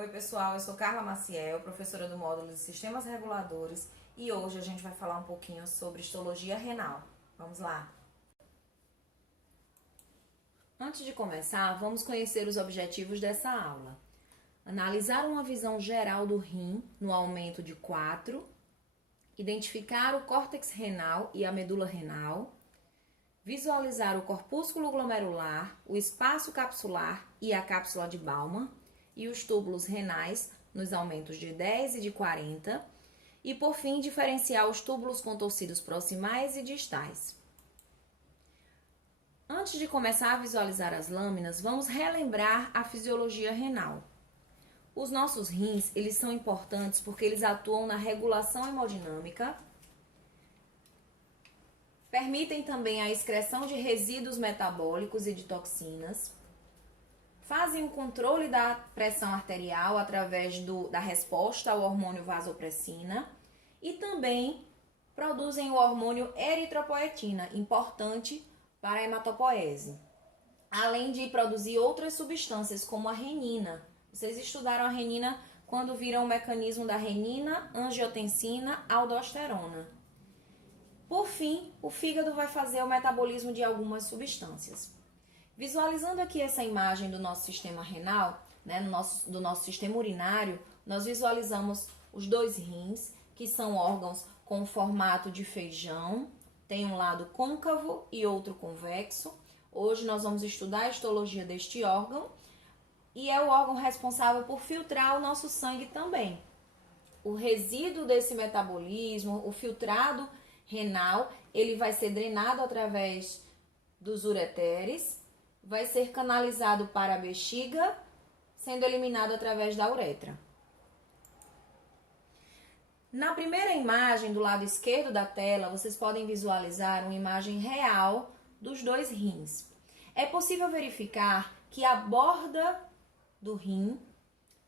Oi pessoal, eu sou Carla Maciel, professora do módulo de Sistemas Reguladores e hoje a gente vai falar um pouquinho sobre histologia renal. Vamos lá! Antes de começar, vamos conhecer os objetivos dessa aula. Analisar uma visão geral do rim no aumento de 4, identificar o córtex renal e a medula renal, visualizar o corpúsculo glomerular, o espaço capsular e a cápsula de Bowman, e os túbulos renais nos aumentos de 10 e de 40, e por fim diferenciar os túbulos contorcidos proximais e distais. Antes de começar a visualizar as lâminas, vamos relembrar a fisiologia renal. Os nossos rins, eles são importantes porque eles atuam na regulação hemodinâmica, permitem também a excreção de resíduos metabólicos e de toxinas, fazem o controle da pressão arterial através da resposta ao hormônio vasopressina e também produzem o hormônio eritropoetina, importante para a hematopoese, além de produzir outras substâncias como a renina. Vocês estudaram a renina quando viram o mecanismo da renina, angiotensina, aldosterona. Por fim, o fígado vai fazer o metabolismo de algumas substâncias. Visualizando aqui essa imagem do nosso sistema renal, né, do nosso sistema urinário, nós visualizamos os dois rins, que são órgãos com formato de feijão, tem um lado côncavo e outro convexo. Hoje nós vamos estudar a histologia deste órgão e é o órgão responsável por filtrar o nosso sangue também. O resíduo desse metabolismo, o filtrado renal, ele vai ser drenado através dos ureteres, vai ser canalizado para a bexiga, sendo eliminado através da uretra. Na primeira imagem do lado esquerdo da tela, vocês podem visualizar uma imagem real dos dois rins. É possível verificar que a borda do rim,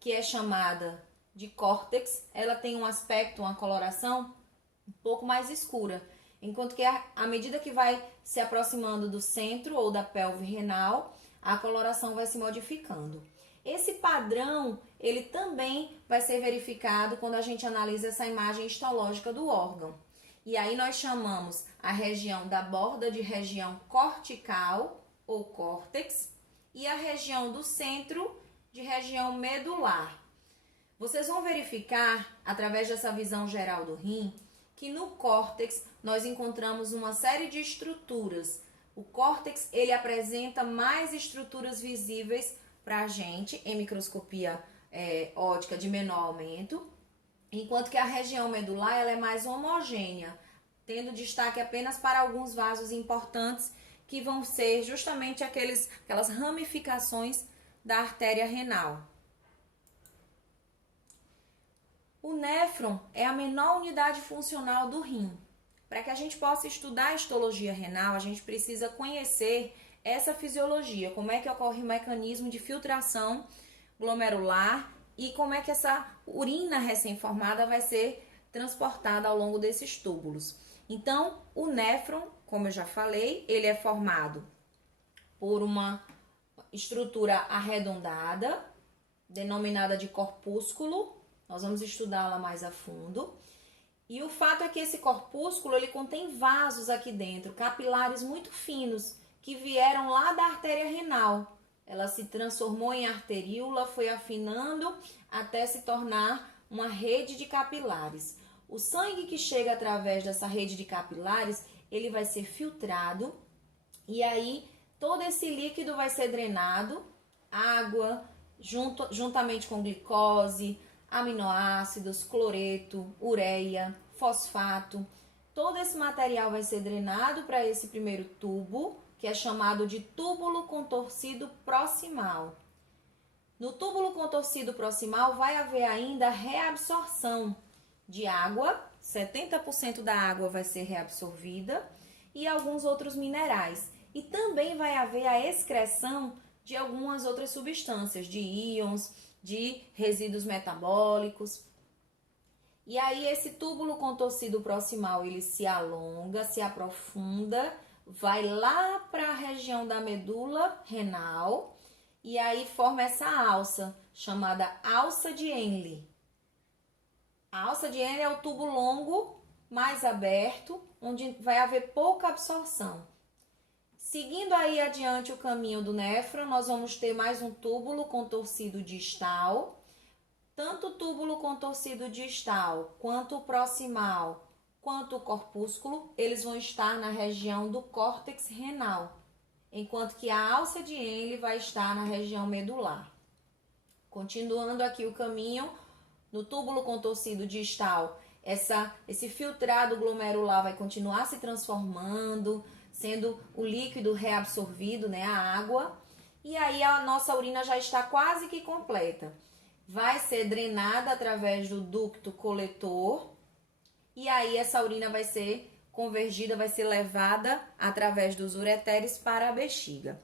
que é chamada de córtex, ela tem um aspecto, uma coloração um pouco mais escura, enquanto que à medida que vai se aproximando do centro ou da pelve renal, a coloração vai se modificando. Esse padrão, ele também vai ser verificado quando a gente analisa essa imagem histológica do órgão. E aí nós chamamos a região da borda de região cortical ou córtex e a região do centro de região medular. Vocês vão verificar, através dessa visão geral do rim, que no córtex nós encontramos uma série de estruturas. O córtex, ele apresenta mais estruturas visíveis para a gente em microscopia óptica de menor aumento, enquanto que a região medular ela é mais homogênea, tendo destaque apenas para alguns vasos importantes que vão ser justamente aquelas ramificações da artéria renal. O néfron é a menor unidade funcional do rim. Para que a gente possa estudar a histologia renal, a gente precisa conhecer essa fisiologia, como é que ocorre o mecanismo de filtração glomerular e como é que essa urina recém-formada vai ser transportada ao longo desses túbulos. Então, o néfron, como eu já falei, ele é formado por uma estrutura arredondada, denominada de corpúsculo. Nós vamos estudá-la mais a fundo. E o fato é que esse corpúsculo, ele contém vasos aqui dentro, capilares muito finos, que vieram lá da artéria renal. Ela se transformou em arteríola, foi afinando até se tornar uma rede de capilares. O sangue que chega através dessa rede de capilares, ele vai ser filtrado e aí todo esse líquido vai ser drenado, água, juntamente com glicose, aminoácidos, cloreto, ureia, fosfato. Todo esse material vai ser drenado para esse primeiro tubo, que é chamado de túbulo contorcido proximal. No túbulo contorcido proximal vai haver ainda reabsorção de água, 70% da água vai ser reabsorvida e alguns outros minerais. E também vai haver a excreção de algumas outras substâncias, de íons, de resíduos metabólicos. E aí esse túbulo contorcido proximal, ele se alonga, se aprofunda, vai lá para a região da medula renal e aí forma essa alça chamada alça de Henle. A alça de Henle é o tubo longo, mais aberto, onde vai haver pouca absorção. Seguindo aí adiante o caminho do néfron, nós vamos ter mais um túbulo contorcido distal. Tanto o túbulo contorcido distal, quanto o proximal, quanto o corpúsculo, eles vão estar na região do córtex renal, enquanto que a alça de Henle vai estar na região medular. Continuando aqui o caminho, no túbulo contorcido distal, esse filtrado glomerular vai continuar se transformando, sendo o líquido reabsorvido, né, a água, e aí a nossa urina já está quase que completa. Vai ser drenada através do ducto coletor, e aí essa urina vai ser convergida, vai ser levada através dos ureteres para a bexiga.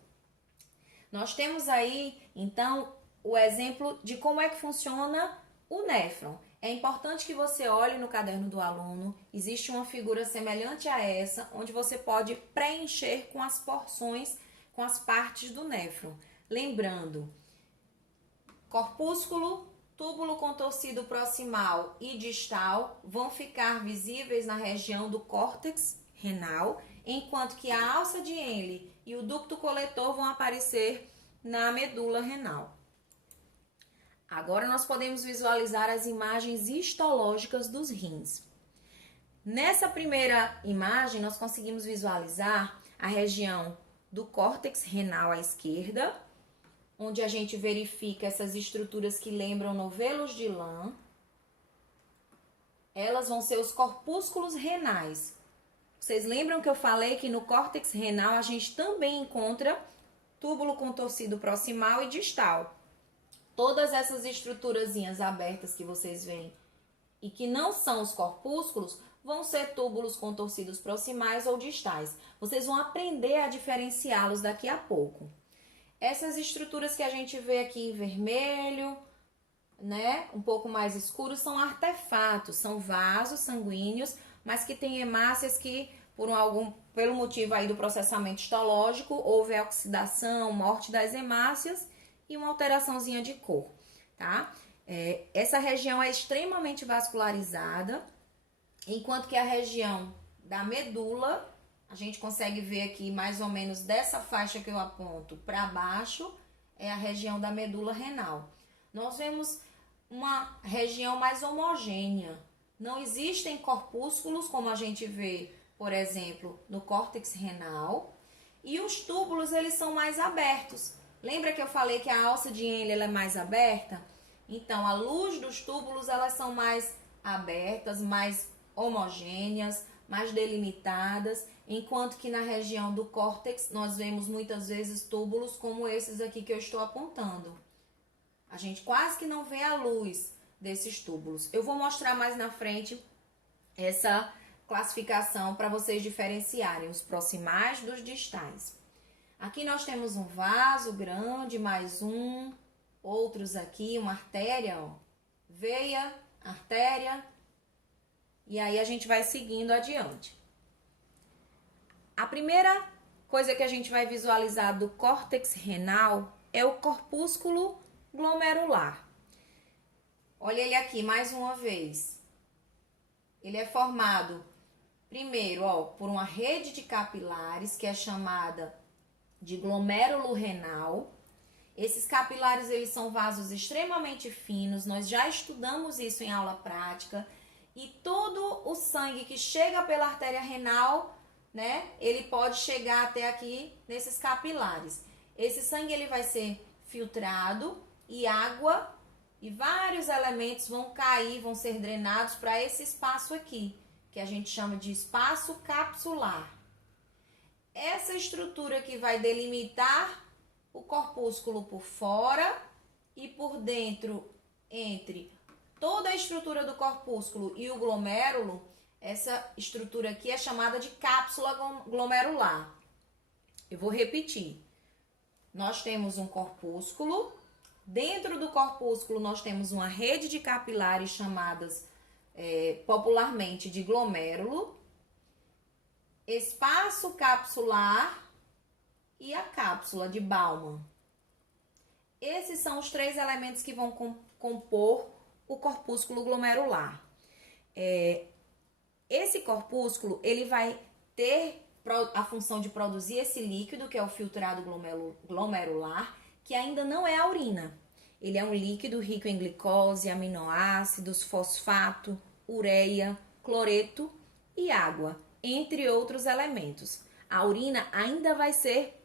Nós temos aí, então, o exemplo de como é que funciona o néfron. É importante que você olhe no caderno do aluno, existe uma figura semelhante a essa, onde você pode preencher com as porções, com as partes do néfron. Lembrando, corpúsculo, túbulo contorcido proximal e distal vão ficar visíveis na região do córtex renal, enquanto que a alça de Henle e o ducto coletor vão aparecer na medula renal. Agora nós podemos visualizar as imagens histológicas dos rins. Nessa primeira imagem, nós conseguimos visualizar a região do córtex renal à esquerda, onde a gente verifica essas estruturas que lembram novelos de lã. Elas vão ser os corpúsculos renais. Vocês lembram que eu falei que no córtex renal a gente também encontra túbulo contorcido proximal e distal. Todas essas estruturazinhas abertas que vocês veem e que não são os corpúsculos vão ser túbulos contorcidos proximais ou distais. Vocês vão aprender a diferenciá-los daqui a pouco. Essas estruturas que a gente vê aqui em vermelho, né, um pouco mais escuros, são artefatos, são vasos sanguíneos, mas que têm hemácias que, pelo motivo aí do processamento histológico, houve a oxidação, morte das hemácias e uma alteraçãozinha de cor, tá? Essa região é extremamente vascularizada, enquanto que a região da medula, a gente consegue ver aqui mais ou menos dessa faixa que eu aponto para baixo, é a região da medula renal. Nós vemos uma região mais homogênea. Não existem corpúsculos, como a gente vê, por exemplo, no córtex renal, e os túbulos, eles são mais abertos. Lembra que eu falei que a alça de Henle ela é mais aberta? Então, a luz dos túbulos, elas são mais abertas, mais homogêneas, mais delimitadas, enquanto que na região do córtex nós vemos muitas vezes túbulos como esses aqui que eu estou apontando. A gente quase que não vê a luz desses túbulos. Eu vou mostrar mais na frente essa classificação para vocês diferenciarem os proximais dos distais. Aqui nós temos um vaso grande, mais um, outros aqui, uma artéria, ó, veia, artéria, e aí a gente vai seguindo adiante. A primeira coisa que a gente vai visualizar do córtex renal é o corpúsculo glomerular. Olha ele aqui mais uma vez. Ele é formado, primeiro, ó, por uma rede de capilares que é chamada de glomérulo renal. Esses capilares, eles são vasos extremamente finos, nós já estudamos isso em aula prática, e todo o sangue que chega pela artéria renal, né, ele pode chegar até aqui nesses capilares. Esse sangue, ele vai ser filtrado e água e vários elementos vão cair, vão ser drenados para esse espaço aqui, que a gente chama de espaço capsular. Essa estrutura que vai delimitar o corpúsculo por fora e por dentro, entre toda a estrutura do corpúsculo e o glomérulo, essa estrutura aqui é chamada de cápsula glomerular. Eu vou repetir. Nós temos um corpúsculo, dentro do corpúsculo nós temos uma rede de capilares chamadas popularmente de glomérulo, espaço capsular e a cápsula de Bowman. Esses são os 3 elementos que vão compor o corpúsculo glomerular. Esse corpúsculo, ele vai ter a função de produzir esse líquido, que é o filtrado glomerular, que ainda não é a urina. Ele é um líquido rico em glicose, aminoácidos, fosfato, ureia, cloreto e água, entre outros elementos. A urina ainda vai ser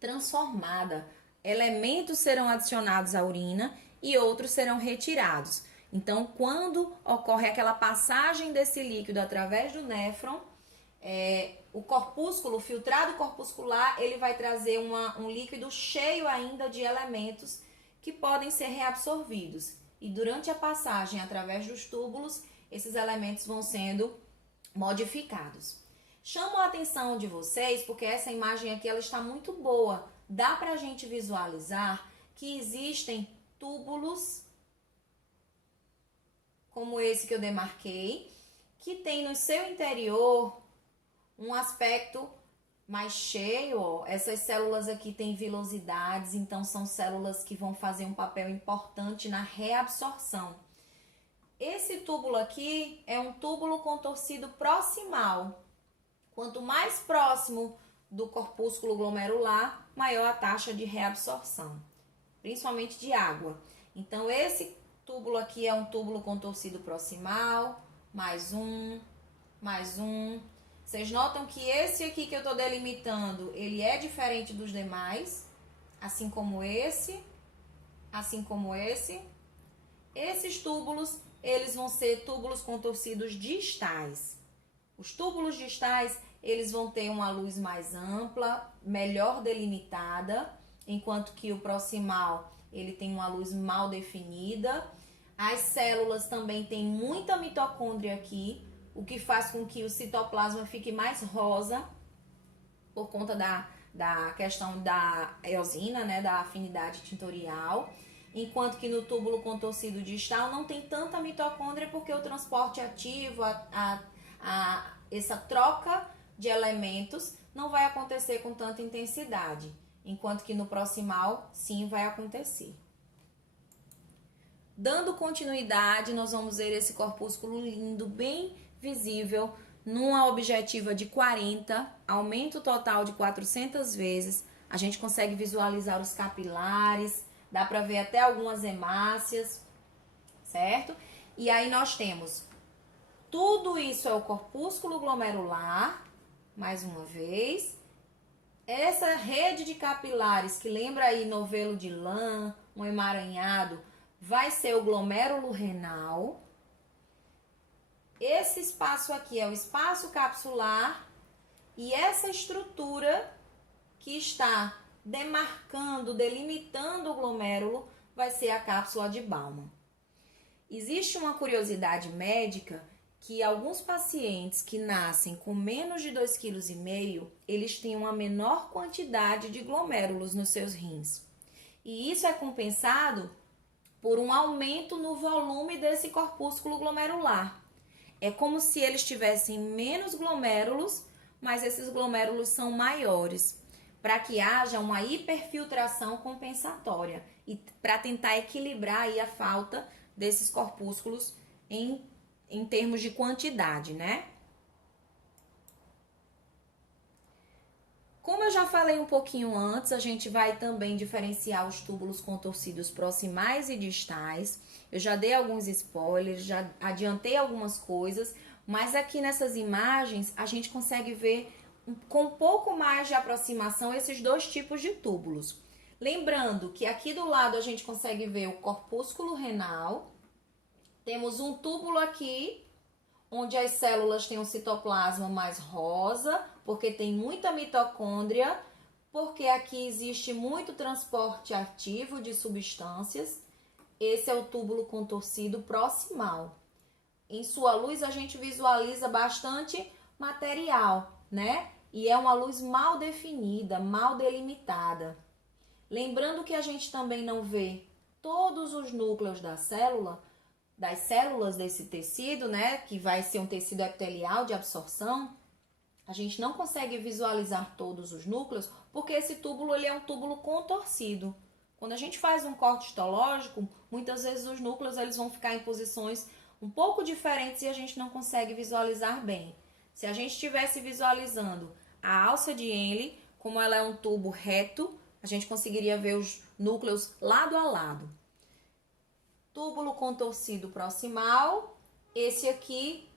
transformada. Elementos serão adicionados à urina e outros serão retirados. Então, quando ocorre aquela passagem desse líquido através do néfron, o corpúsculo, o filtrado corpuscular, ele vai trazer um líquido cheio ainda de elementos que podem ser reabsorvidos. E durante a passagem através dos túbulos, esses elementos vão sendo modificados. Chamo a atenção de vocês porque essa imagem aqui ela está muito boa. Dá para a gente visualizar que existem túbulos como esse que eu demarquei, que tem no seu interior um aspecto mais cheio, ó. Essas células aqui têm vilosidades, então são células que vão fazer um papel importante na reabsorção. Esse túbulo aqui é um túbulo contorcido proximal. Quanto mais próximo do corpúsculo glomerular, maior a taxa de reabsorção, principalmente de água. Então, esse túbulo aqui é um túbulo contorcido proximal, mais um. Vocês notam que esse aqui que eu estou delimitando, ele é diferente dos demais, assim como esse, assim como esse. Esses túbulos, eles vão ser túbulos contorcidos distais. Os túbulos distais, eles vão ter uma luz mais ampla, melhor delimitada, enquanto que o proximal, ele tem uma luz mal definida. As células também têm muita mitocôndria aqui, o que faz com que o citoplasma fique mais rosa, por conta da questão da eosina, né, da afinidade tintorial. Enquanto que no túbulo contorcido distal não tem tanta mitocôndria, porque o transporte ativo, essa troca de elementos não vai acontecer com tanta intensidade, enquanto que no proximal sim vai acontecer. Dando continuidade, nós vamos ver esse corpúsculo lindo, bem visível, numa objetiva de 40, aumento total de 400 vezes. A gente consegue visualizar os capilares, dá para ver até algumas hemácias, certo? E aí nós temos tudo isso é o corpúsculo glomerular, mais uma vez. Essa rede de capilares, que lembra aí novelo de lã, um emaranhado, vai ser o glomérulo renal. Esse espaço aqui é o espaço capsular e essa estrutura que está demarcando, delimitando o glomérulo, vai ser a cápsula de Bowman. Existe uma curiosidade médica que alguns pacientes que nascem com menos de 2,5 kg, eles têm uma menor quantidade de glomérulos nos seus rins. E isso é compensado por um aumento no volume desse corpúsculo glomerular. É como se eles tivessem menos glomérulos, mas esses glomérulos são maiores, para que haja uma hiperfiltração compensatória e para tentar equilibrar aí a falta desses corpúsculos em termos de quantidade, né? Como eu já falei um pouquinho antes, a gente vai também diferenciar os túbulos contorcidos proximais e distais. Eu já dei alguns spoilers, já adiantei algumas coisas, mas aqui nessas imagens a gente consegue ver com um pouco mais de aproximação esses dois tipos de túbulos. Lembrando que aqui do lado a gente consegue ver o corpúsculo renal. Temos um túbulo aqui, onde as células têm um citoplasma mais rosa, porque tem muita mitocôndria, porque aqui existe muito transporte ativo de substâncias. Esse é o túbulo contorcido proximal. Em sua luz a gente visualiza bastante material, né? E é uma luz mal definida, mal delimitada. Lembrando que a gente também não vê todos os núcleos da célula, das células desse tecido, né, que vai ser um tecido epitelial de absorção, a gente não consegue visualizar todos os núcleos, porque esse túbulo ele é um túbulo contorcido, Quando a gente faz um corte histológico, muitas vezes os núcleos eles vão ficar em posições um pouco diferentes e a gente não consegue visualizar bem. Se a gente estivesse visualizando a alça de Henle, como ela é um tubo reto, a gente conseguiria ver os núcleos lado a lado. Túbulo contorcido proximal, esse aqui,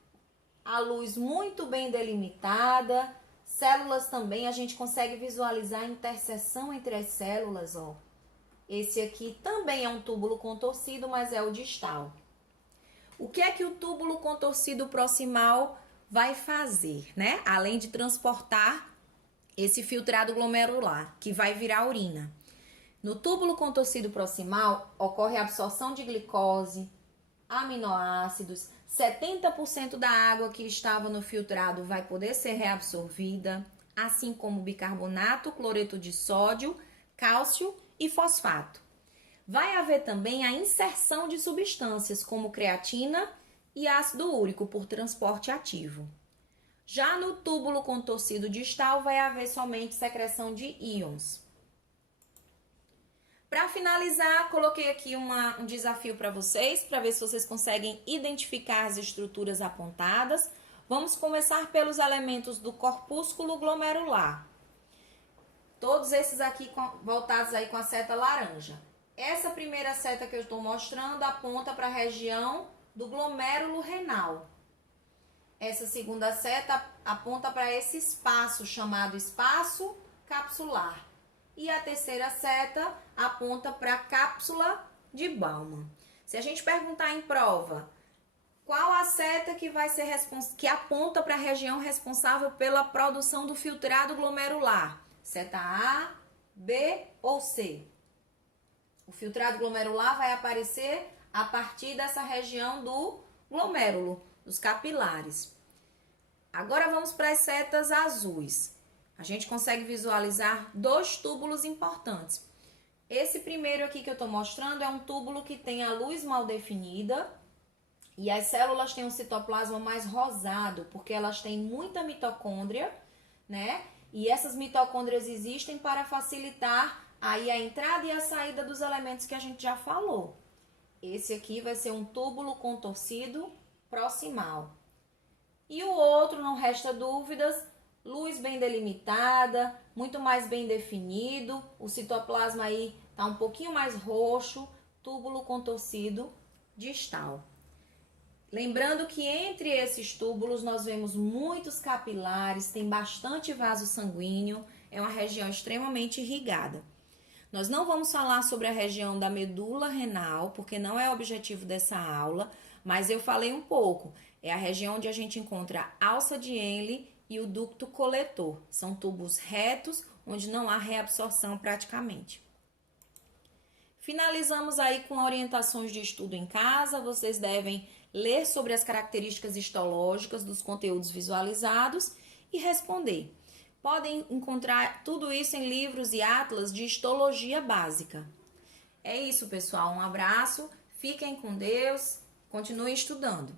a luz muito bem delimitada, células também, a gente consegue visualizar a interseção entre as células, ó. Esse aqui também é um túbulo contorcido, mas é o distal. O que é que o túbulo contorcido proximal vai fazer, né? Além de transportar esse filtrado glomerular, que vai virar urina. No túbulo contorcido proximal, ocorre a absorção de glicose, aminoácidos, 70% da água que estava no filtrado vai poder ser reabsorvida, assim como bicarbonato, cloreto de sódio, cálcio e fosfato. Vai haver também a inserção de substâncias como creatina e ácido úrico por transporte ativo. Já no túbulo contorcido distal vai haver somente secreção de íons. Para finalizar, coloquei aqui um desafio para vocês, para ver se vocês conseguem identificar as estruturas apontadas. Vamos começar pelos elementos do corpúsculo glomerular. Todos esses aqui voltados aí com a seta laranja. Essa primeira seta que eu estou mostrando aponta para a região do glomérulo renal. Essa segunda seta aponta para esse espaço chamado espaço capsular. E a terceira seta aponta para a cápsula de Bowman. Se a gente perguntar em prova, qual a seta que aponta para a região responsável pela produção do filtrado glomerular? Seta A, B ou C? O filtrado glomerular vai aparecer a partir dessa região do glomérulo, dos capilares. Agora vamos para as setas azuis. A gente consegue visualizar dois túbulos importantes. Esse primeiro aqui que eu estou mostrando é um túbulo que tem a luz mal definida e as células têm um citoplasma mais rosado, porque elas têm muita mitocôndria, né? E essas mitocôndrias existem para facilitar aí a entrada e a saída dos elementos que a gente já falou. Esse aqui vai ser um túbulo contorcido proximal. E o outro, não resta dúvidas, luz bem delimitada, muito mais bem definido, o citoplasma aí tá um pouquinho mais roxo, túbulo contorcido distal. Lembrando que entre esses túbulos nós vemos muitos capilares, tem bastante vaso sanguíneo, é uma região extremamente irrigada. Nós não vamos falar sobre a região da medula renal, porque não é o objetivo dessa aula, mas eu falei um pouco. É a região onde a gente encontra a alça de Henle e o ducto coletor. São tubos retos, onde não há reabsorção praticamente. Finalizamos aí com orientações de estudo em casa. Vocês devem ler sobre as características histológicas dos conteúdos visualizados e responder. Podem encontrar tudo isso em livros e atlas de histologia básica. É isso, pessoal. Um abraço, fiquem com Deus, continuem estudando.